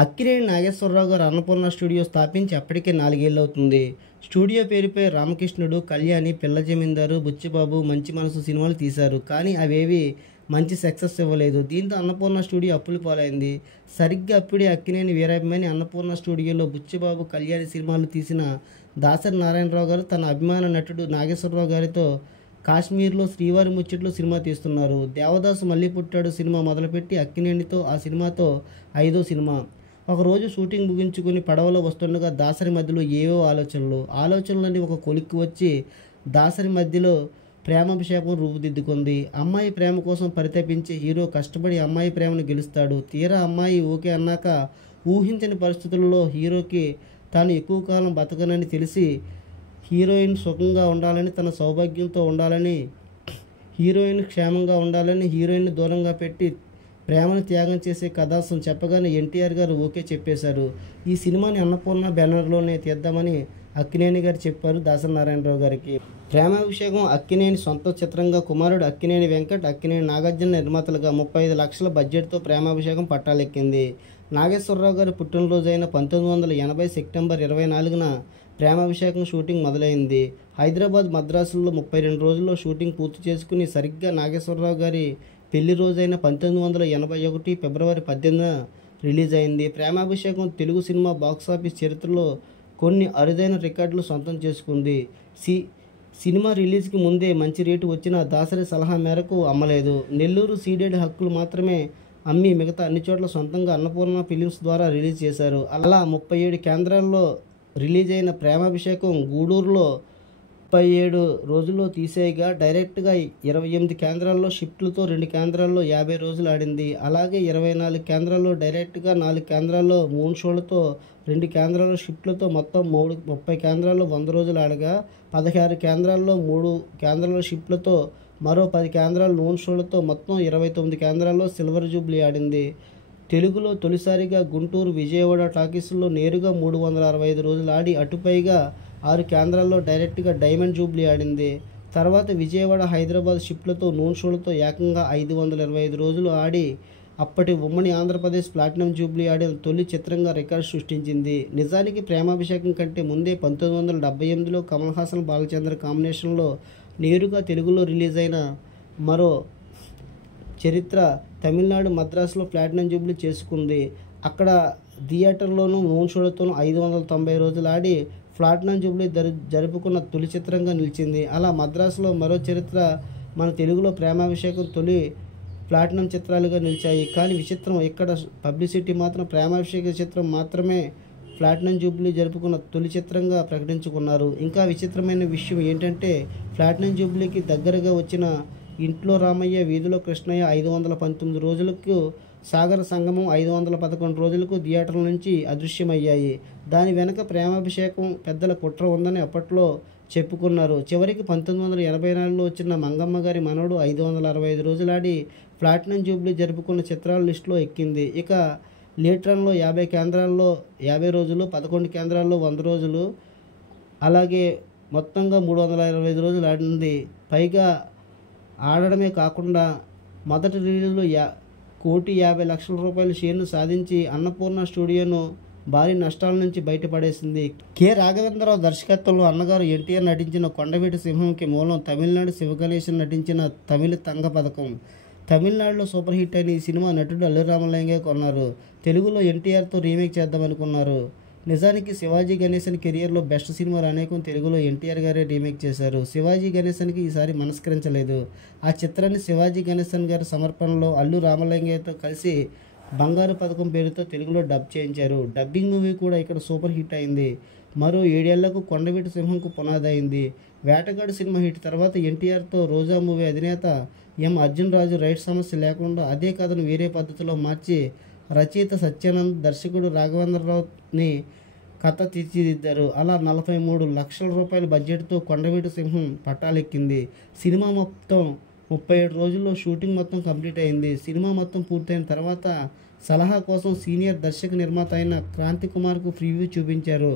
అక్కినేని నాగేశ్వరరావు గారు అన్నపూర్ణ స్టూడియో స్థాపించి అప్పటికే 4 ఏళ్ళు అవుతుంది. స్టూడియో పేరుపై రామకృష్ణుడు, కళ్యాణి, పిల్ల జమీందారు, బుచ్చిబాబు, మంచి మనసు సినిమాలు తీశారు. కానీ అవేవి మంచి సక్సెస్ ఇవ్వలేదు. దీంతో అన్నపూర్ణ స్టూడియో అప్పుల పాలైంది. సరిగ్గా అప్పుడే అక్కినేని వీరాభిమాని అన్నపూర్ణ స్టూడియోలో బుచ్చిబాబు, కళ్యాణి సినిమాలు తీసిన దాసరి నారాయణరావు గారు తన అభిమాన నటుడు నాగేశ్వరరావు గారితో కాశ్మీర్లో శ్రీవారి ముచ్చట్లు సినిమా తీస్తున్నారు. దేవదాసు మళ్ళీ పుట్టాడు సినిమా మొదలుపెట్టి అక్కినేనితో ఆ సినిమాతో 5వ సినిమా. ఒకరోజు షూటింగ్ ముగించుకుని పడవలో వస్తుండగా దాసరి మధ్యలో ఏవో ఆలోచనలన్నీ ఒక కొలిక్కి వచ్చి దాసరి మధ్యలో ప్రేమాభిషేకం రూపుదిద్దుకుంది. అమ్మాయి ప్రేమ కోసం పరితపించే హీరో కష్టపడి అమ్మాయి ప్రేమను గెలుస్తాడు. తీరా అమ్మాయి ఓకే అన్నాక ఊహించని పరిస్థితుల్లో హీరోకి తాను ఎక్కువ కాలం బతకనని తెలిసి హీరోయిన్ సుఖంగా ఉండాలని, తన సౌభాగ్యంతో ఉండాలని, హీరోయిన్ క్షేమంగా ఉండాలని హీరోయిన్ దూరంగా పెట్టి ప్రేమను త్యాగం చేసే కథాంశం చెప్పగానే ఎన్టీఆర్ గారు ఓకే చెప్పేశారు. ఈ సినిమాని అన్నపూర్ణ బ్యానర్లోనే తీద్దామని అక్కినేని గారు చెప్పారు దాసరి నారాయణరావు గారికి. ప్రేమాభిషేకం అక్కినేని సొంత చిత్రంగా కుమారుడు అక్కినేని వెంకట్, అక్కినేని నాగార్జున నిర్మాతలుగా 35 లక్షల బడ్జెట్తో ప్రేమాభిషేకం పట్టాలెక్కింది. నాగేశ్వరరావు గారి పుట్టినరోజైన 1980 సెప్టెంబర్ 24న ప్రేమాభిషేకం షూటింగ్ మొదలైంది. హైదరాబాద్, మద్రాసుల్లో 32 రోజుల్లో షూటింగ్ పూర్తి చేసుకుని సరిగ్గా నాగేశ్వరరావు గారి పెళ్లి రోజైన 1981 ఫిబ్రవరి 18న రిలీజ్ అయింది. ప్రేమాభిషేకం తెలుగు సినిమా బాక్సాఫీస్ చరిత్రలో కొన్ని అరుదైన రికార్డులు సొంతం చేసుకుంది. సినిమా రిలీజ్కి ముందే మంచి రేటు వచ్చిన దాసరి సలహా మేరకు అమ్మలేదు. నెల్లూరు సీడెడ్ హక్కులు మాత్రమే అమ్మి మిగతా అన్ని చోట్ల సొంతంగా అన్నపూర్ణ ఫిలిమ్స్ ద్వారా రిలీజ్ చేశారు. అలా 37 కేంద్రాల్లో రిలీజ్ అయిన ప్రేమాభిషేకం గూడూరులో 37 రోజుల్లో తీసేయగా డైరెక్ట్గా 28 కేంద్రాల్లో షిఫ్ట్లతో 2 కేంద్రాల్లో 50 రోజులు ఆడింది. అలాగే 24 కేంద్రాల్లో డైరెక్ట్గా 4 కేంద్రాల్లో 3 షోలతో 2 కేంద్రాల్లో షిఫ్ట్లతో మొత్తం 30 కేంద్రాల్లో 100 రోజులు ఆడగా 16 కేంద్రాల్లో 3 కేంద్రాల్లో షిఫ్ట్లతో మరో 10 కేంద్రాలు నూన్ షోలతో మొత్తం 29 కేంద్రాల్లో సిల్వర్ జూబ్లీ ఆడింది. తెలుగులో తొలిసారిగా గుంటూరు, విజయవాడ టాకీసుల్లో నేరుగా 365 రోజులు ఆడి అటుపైగా 6 కేంద్రాల్లో డైరెక్ట్గా డైమండ్ జూబ్లీ ఆడింది. తర్వాత విజయవాడ, హైదరాబాద్ షిఫ్ట్లతో నూన్ షోలతో ఏకంగా 525 రోజులు ఆడి అప్పటి ఉమ్మడి ఆంధ్రప్రదేశ్ ప్లాటినం జూబ్లీ ఆడిన తొలి చిత్రంగా రికార్డు సృష్టించింది. నిజానికి ప్రేమాభిషేకం కంటే ముందే 1978లో కమల్ హాసన్, బాలచంద్ర కాంబినేషన్లో నేరుగా తెలుగులో రిలీజ్ అయిన మరో చరిత్ర తమిళనాడు, మద్రాసులో ప్లాటినం జూబ్లీ చేసుకుంది. అక్కడ థియేటర్లోనూ నూన్ షోలతోనూ 590 రోజులు ఆడి ప్లాటినం జూబ్లీ జరుపుకున్న తొలి చిత్రంగా నిలిచింది. అలా మద్రాసులో మరో చరిత్ర మన తెలుగులో ప్రేమాభిషేకం తొలి ప్లాటినం చిత్రాలుగా నిలిచాయి. కానీ విచిత్రం, ఇక్కడ పబ్లిసిటీ మాత్రం ప్రేమాభిషేక చిత్రం మాత్రమే ప్లాటినం జూబ్లీ జరుపుకున్న తొలి చిత్రంగా ప్రకటించుకున్నారు. ఇంకా విచిత్రమైన విషయం ఏంటంటే ప్లాటినం జూబ్లీకి దగ్గరగా వచ్చిన ఇంట్లో రామయ్య, వీధిలో కృష్ణయ్య 519 రోజులకు, సాగర సంగమం 511 రోజులకు థియేటర్ల నుంచి అదృశ్యమయ్యాయి. దాని వెనక ప్రేమాభిషేకం పెద్దల కుట్ర ఉందని అప్పట్లో చెప్పుకున్నారు. చివరికి 1984లో వచ్చిన మంగమ్మ గారి మనవడు 565 రోజులాడి ప్లాటినం జూబ్లీ జరుపుకున్న చిత్రాల లిస్టులో ఎక్కింది. ఇక లీట్రన్లో 50 కేంద్రాల్లో 50 రోజులు, 11 కేంద్రాల్లో 100 రోజులు, అలాగే మొత్తంగా 325 రోజులు ఆడింది. పైగా ఆడడమే కాకుండా మొదటి రిలీజ్లో 1,50,00,000 రూపాయల షేర్ను సాధించి అన్నపూర్ణ స్టూడియోను భారీ నష్టాల నుంచి బయటపడేసింది. కె. రాఘవేంద్రరావు దర్శకత్వంలో అన్నగారు ఎన్టీఆర్ నటించిన కొండవీటి సింహంకి మూలం తమిళనాడు శివగణేశన్ నటించిన తమిళ తంగ పథకం. తమిళనాడులో సూపర్ హిట్ అయిన ఈ సినిమా నటుడు అల్లు రామలింగయ్య కొన్నారు. తెలుగులో ఎన్టీఆర్తో రీమేక్ చేద్దామనుకున్నారు. నిజానికి శివాజీ గణేశన్ కెరియర్లో బెస్ట్ సినిమాలు అనేకం తెలుగులో ఎన్టీఆర్ గారే రీమేక్ చేశారు. శివాజీ గణేశన్కి ఈసారి మనస్కరించలేదు. ఆ చిత్రాన్ని శివాజీ గణేశన్ గారి సమర్పణలో అల్లు రామలింగయ్యతో కలిసి బంగారు పథకం పేరుతో తెలుగులో డబ్ చేయించారు. డబ్బింగ్ మూవీ కూడా ఇక్కడ సూపర్ హిట్ అయింది. మరో 7 ఏళ్లకు కొండవీటి సింహంకు పునాది అయింది. వేటగాడు సినిమా హిట్ తర్వాత ఎన్టీఆర్తో రోజా మూవీ అధినేత ఎం. అర్జున్ రాజు రైట్ సమస్య లేకుండా అదే కథను వేరే పద్ధతిలో మార్చి రచయిత సత్యానంద్, దర్శకుడు రాఘవేంద్రరావుని కథ తీర్చిదిద్దారు. అలా 43 లక్షల రూపాయల బడ్జెట్తో కొండవీటి సింహం పట్టాలెక్కింది. సినిమా మొత్తం 37 రోజుల్లో షూటింగ్ మొత్తం కంప్లీట్ అయింది. సినిమా మొత్తం పూర్తయిన తర్వాత సలహా కోసం సీనియర్ దర్శక నిర్మాత అయిన క్రాంతి కుమార్కు ప్రివ్యూ చూపించారు.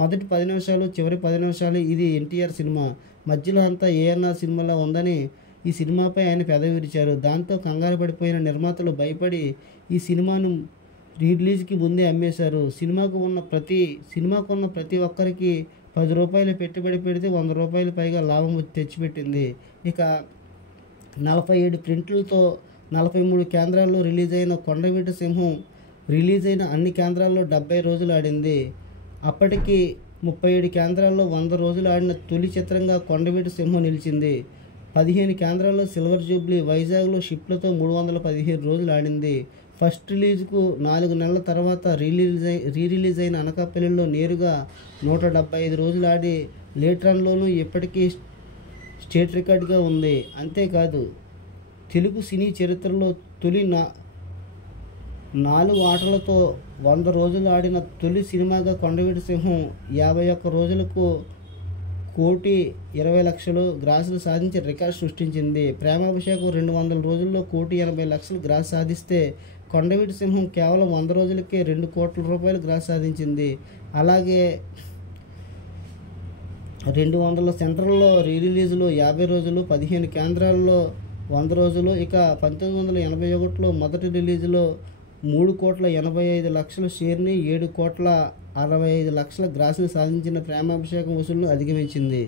మొదటి 10 నిమిషాలు, చివరి 10 నిమిషాలు ఇది ఎన్టీఆర్ సినిమా, మధ్యలో అంతా ఏఎన్ఆర్ సినిమాలా ఉందని ఈ సినిమాపై ఆయన పెదవి విరిచారు. దాంతో కంగారు పడిపోయిన నిర్మాతలు భయపడి ఈ సినిమాను రిలీజ్కి ముందే అమ్మేశారు. సినిమాకు ఉన్న ప్రతి ఒక్కరికి ₹10 పెట్టుబడి పెడితే ₹100 పైగా లాభం తెచ్చిపెట్టింది. ఇక 47 ప్రింట్లతో 43 కేంద్రాల్లో రిలీజ్ అయిన కొండవీటి సింహం రిలీజ్ అయిన అన్ని కేంద్రాల్లో 70 రోజులు ఆడింది. అప్పటికి 37 కేంద్రాల్లో 100 రోజులు ఆడిన తొలి చిత్రంగా కొండవీటి సింహం నిలిచింది. 15 కేంద్రాల్లో సిల్వర్ జూబ్లీ, వైజాగ్లో షిప్లతో 315 రోజులు ఆడింది. ఫస్ట్ రిలీజ్కు 4 నెలల తర్వాత రిలీజ్ అయిన అనకాపల్లిలో నేరుగా 175 రోజులు ఆడి లేట్ రన్లోనూ ఇప్పటికీ స్టేట్ రికార్డుగా ఉంది. అంతేకాదు తెలుగు సినీ చరిత్రలో తొలి 4 ఆటలతో 100 రోజులు ఆడిన తొలి సినిమాగా కొండవీటి సింహం 51 రోజులకు 1,20,00,000 గ్రాసులు సాధించి రికార్డు సృష్టించింది. ప్రేమాభిషేకం 200 రోజుల్లో 1,80,00,000 గ్రాస్ సాధిస్తే కొండవీటి సింహం కేవలం 100 రోజులకే ₹2 కోట్ల గ్రాస్ సాధించింది. అలాగే 200 సెంటర్లలో రిలీజులు 50 రోజులు, 15 కేంద్రాల్లో 100 రోజులు. ఇక 1981లో మొదటి రిలీజులో ₹3,85,00,000 షేర్ని, ₹7,65,00,000 గ్రాసులు సాధించిన ప్రేమాభిషేకం వసూళ్లను అధిగమించింది.